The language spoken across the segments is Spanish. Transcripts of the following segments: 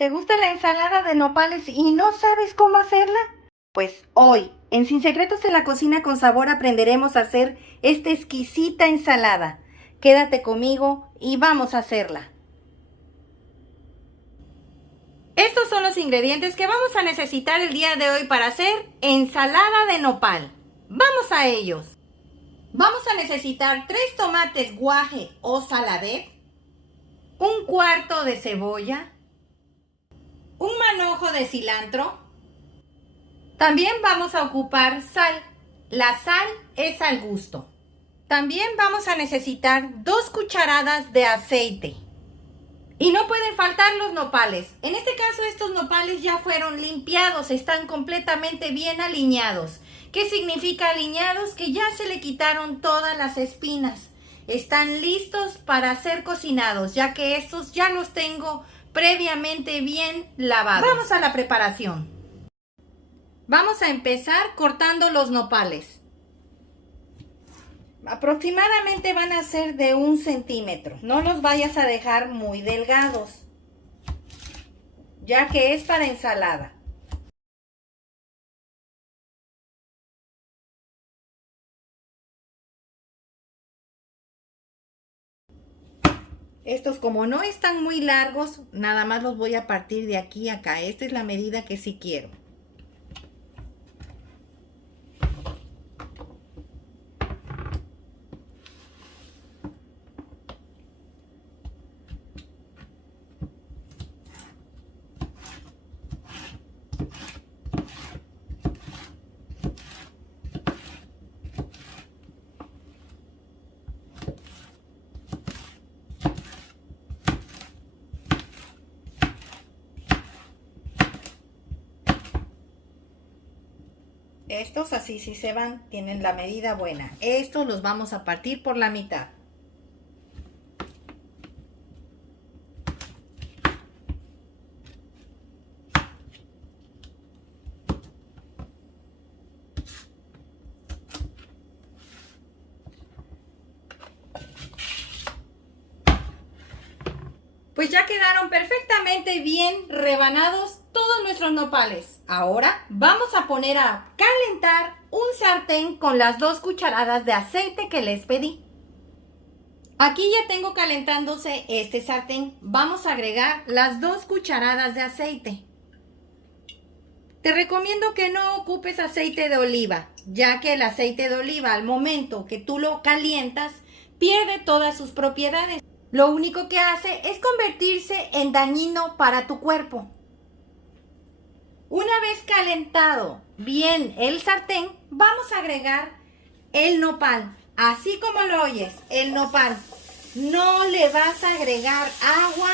¿Te gusta la ensalada de nopales y no sabes cómo hacerla? Pues hoy, en Sin Secretos en la Cocina con Sabor, aprenderemos a hacer esta exquisita ensalada. Quédate conmigo y vamos a hacerla. Estos son los ingredientes que vamos a necesitar el día de hoy para hacer ensalada de nopal. ¡Vamos a ellos! Vamos a necesitar 3 tomates guaje o saladet, un cuarto de cebolla, un manojo de cilantro. También vamos a ocupar sal. La sal es al gusto. También vamos a necesitar 2 cucharadas de aceite. Y no pueden faltar los nopales. En este caso estos nopales ya fueron limpiados, están completamente bien aliñados. ¿Qué significa aliñados? Que ya se le quitaron todas las espinas. Están listos para ser cocinados, ya que estos ya los tengo previamente bien lavados. Vamos a la preparación. Vamos a empezar cortando los nopales. Aproximadamente van a ser de 1 centímetro. No los vayas a dejar muy delgados, ya que es para ensalada. Estos, como no están muy largos, nada más los voy a partir de aquí a acá. Esta es la medida que sí quiero. Estos así sí se van, tienen la medida buena. Estos los vamos a partir por la mitad. Pues ya quedaron perfectamente bien rebanados todos nuestros nopales. Ahora vamos a poner a calentar un sartén con las 2 cucharadas de aceite que les pedí. Aquí ya tengo calentándose este sartén. Vamos a agregar las 2 cucharadas de aceite. Te recomiendo que no ocupes aceite de oliva, ya que el aceite de oliva al momento que tú lo calientas pierde todas sus propiedades. Lo único que hace es convertirse en dañino para tu cuerpo. Una vez calentado bien el sartén, vamos a agregar el nopal. Así como lo oyes, el nopal. No le vas a agregar agua,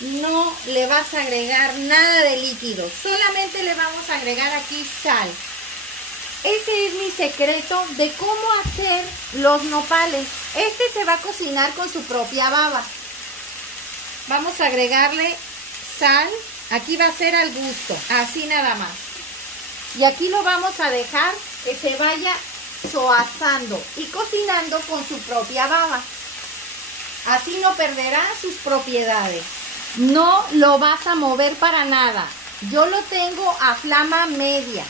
no le vas a agregar nada de líquido. Solamente le vamos a agregar aquí sal. Ese es mi secreto de cómo hacer los nopales. Este se va a cocinar con su propia baba. Vamos a agregarle sal. Aquí va a ser al gusto, así nada más. Y aquí lo vamos a dejar que se vaya soazando y cocinando con su propia baba. Así no perderá sus propiedades. No lo vas a mover para nada. Yo lo tengo a flama media.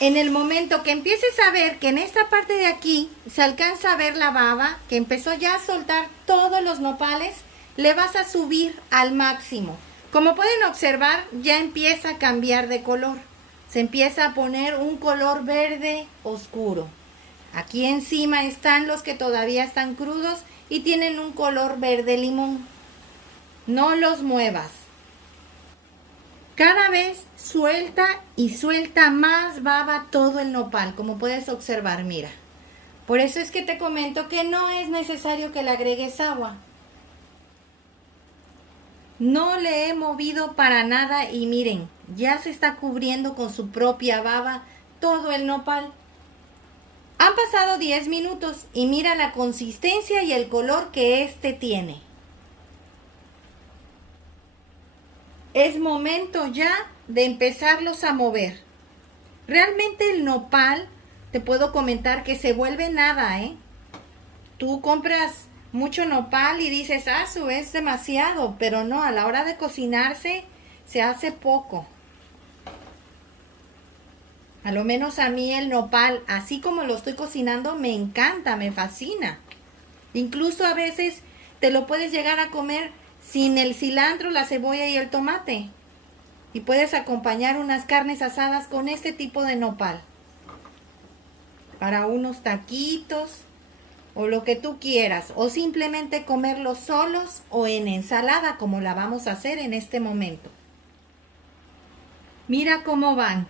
En el momento que empieces a ver que en esta parte de aquí se alcanza a ver la baba, que empezó ya a soltar todos los nopales, le vas a subir al máximo. Como pueden observar, ya empieza a cambiar de color. Se empieza a poner un color verde oscuro. Aquí encima están los que todavía están crudos y tienen un color verde limón. No los muevas. Cada vez suelta y suelta más baba todo el nopal, como puedes observar, mira. Por eso es que te comento que no es necesario que le agregues agua. No le he movido para nada y miren, ya se está cubriendo con su propia baba todo el nopal. Han pasado 10 minutos y mira la consistencia y el color que este tiene. Es momento ya de empezarlos a mover. Realmente el nopal, te puedo comentar que se vuelve nada, ¿eh? Tú compras mucho nopal y dices, ah, eso es demasiado, pero no, a la hora de cocinarse se hace poco. A lo menos a mí el nopal, así como lo estoy cocinando, me encanta, me fascina. Incluso a veces te lo puedes llegar a comer sin el cilantro, la cebolla y el tomate. Y puedes acompañar unas carnes asadas con este tipo de nopal. Para unos taquitos o lo que tú quieras. O simplemente comerlos solos o en ensalada como la vamos a hacer en este momento. Mira cómo van.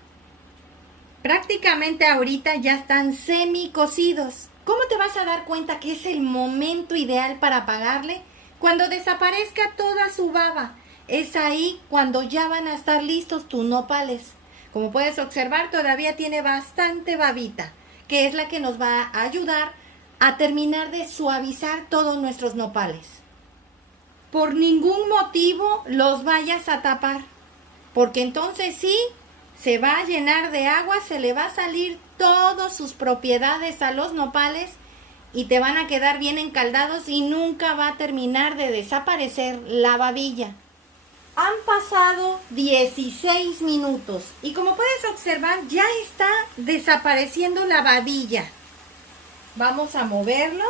Prácticamente ahorita ya están semi cocidos. ¿Cómo te vas a dar cuenta que es el momento ideal para apagarle? Cuando desaparezca toda su baba. Es ahí cuando ya van a estar listos tus nopales. Como puedes observar, todavía tiene bastante babita, que es la que nos va a ayudar a terminar de suavizar todos nuestros nopales. Por ningún motivo los vayas a tapar, porque entonces sí, se va a llenar de agua, se le va a salir todas sus propiedades a los nopales y te van a quedar bien encaldados y nunca va a terminar de desaparecer la babilla. Han pasado 16 minutos y como puedes observar ya está desapareciendo la babilla. Vamos a moverlo.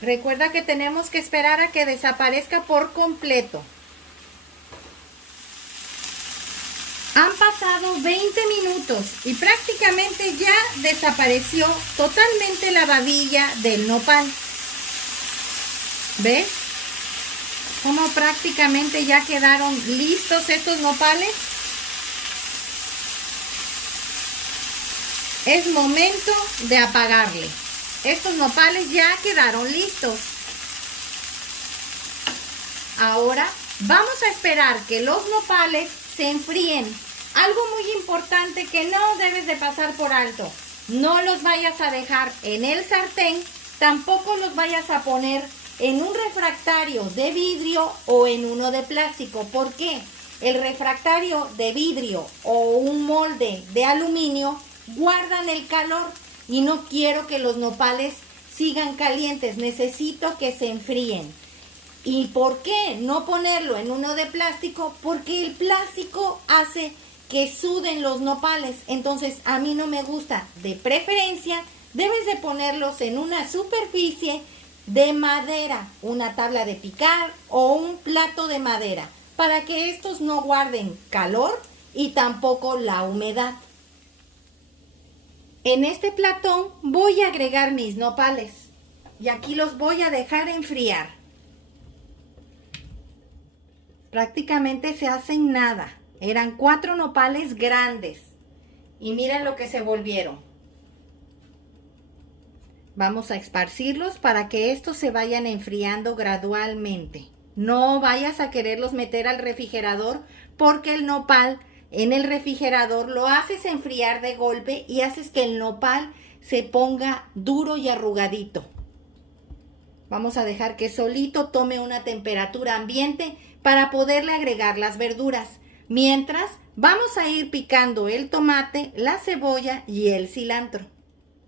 Recuerda que tenemos que esperar a que desaparezca por completo. Han pasado 20 minutos y prácticamente ya desapareció totalmente la babilla del nopal. ¿Ves? Cómo prácticamente ya quedaron listos estos nopales. Es momento de apagarle. Estos nopales ya quedaron listos. Ahora vamos a esperar que los nopales se enfríen. Algo muy importante que no debes de pasar por alto. No los vayas a dejar en el sartén, tampoco los vayas a poner en un refractario de vidrio o en uno de plástico. ¿Por qué? El refractario de vidrio o un molde de aluminio guardan el calor. Y no quiero que los nopales sigan calientes, necesito que se enfríen. ¿Y por qué no ponerlo en uno de plástico? Porque el plástico hace que suden los nopales, entonces a mí no me gusta. De preferencia, debes de ponerlos en una superficie de madera, una tabla de picar o un plato de madera, para que estos no guarden calor y tampoco la humedad. En este platón voy a agregar mis nopales y aquí los voy a dejar enfriar. Prácticamente se hacen nada. Eran 4 nopales grandes y miren lo que se volvieron. Vamos a esparcirlos para que estos se vayan enfriando gradualmente. No vayas a quererlos meter al refrigerador porque el nopal en el refrigerador lo haces enfriar de golpe y haces que el nopal se ponga duro y arrugadito. Vamos a dejar que solito tome una temperatura ambiente para poderle agregar las verduras. Mientras, vamos a ir picando el tomate, la cebolla y el cilantro.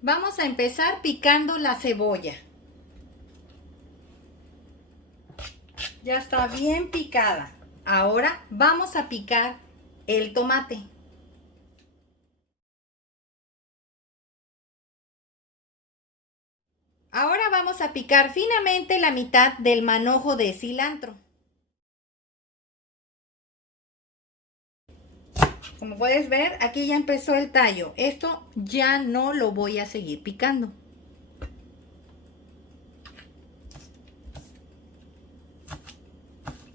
Vamos a empezar picando la cebolla. Ya está bien picada. Ahora vamos a picar el tomate. Ahora vamos a picar finamente la mitad del manojo de cilantro. Como puedes ver, aquí ya empezó el tallo. Esto ya no lo voy a seguir picando.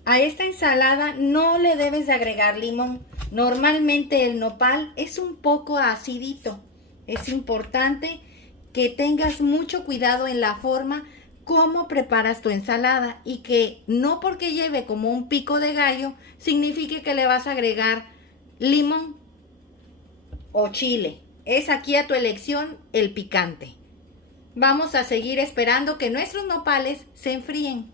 A esta ensalada no le debes de agregar limón. Normalmente el nopal es un poco acidito. Es importante que tengas mucho cuidado en la forma como preparas tu ensalada y que no porque lleve como un pico de gallo signifique que le vas a agregar limón o chile. Es aquí a tu elección el picante. Vamos a seguir esperando que nuestros nopales se enfríen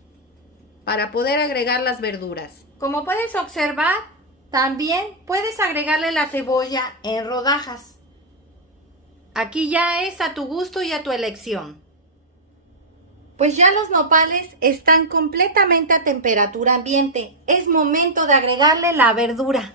para poder agregar las verduras. Como puedes observar, también puedes agregarle la cebolla en rodajas. Aquí ya es a tu gusto y a tu elección. Pues ya los nopales están completamente a temperatura ambiente. Es momento de agregarle la verdura.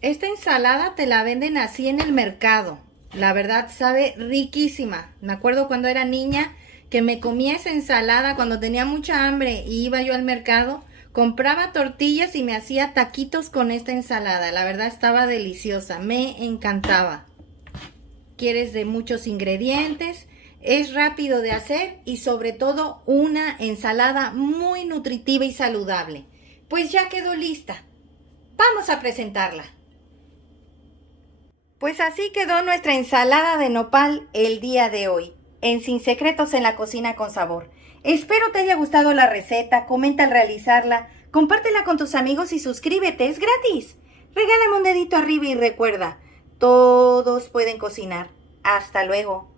Esta ensalada te la venden así en el mercado. La verdad sabe riquísima. Me acuerdo cuando era niña que me comía esa ensalada cuando tenía mucha hambre y iba yo al mercado, compraba tortillas y me hacía taquitos con esta ensalada. La verdad estaba deliciosa, me encantaba. Quieres de muchos ingredientes, es rápido de hacer y sobre todo una ensalada muy nutritiva y saludable. Pues ya quedó lista. Vamos a presentarla. Pues así quedó nuestra ensalada de nopal el día de hoy, en Sin Secretos en la Cocina con Sabor. Espero te haya gustado la receta, comenta al realizarla, compártela con tus amigos y suscríbete, es gratis. Regálame un dedito arriba y recuerda, todos pueden cocinar. Hasta luego.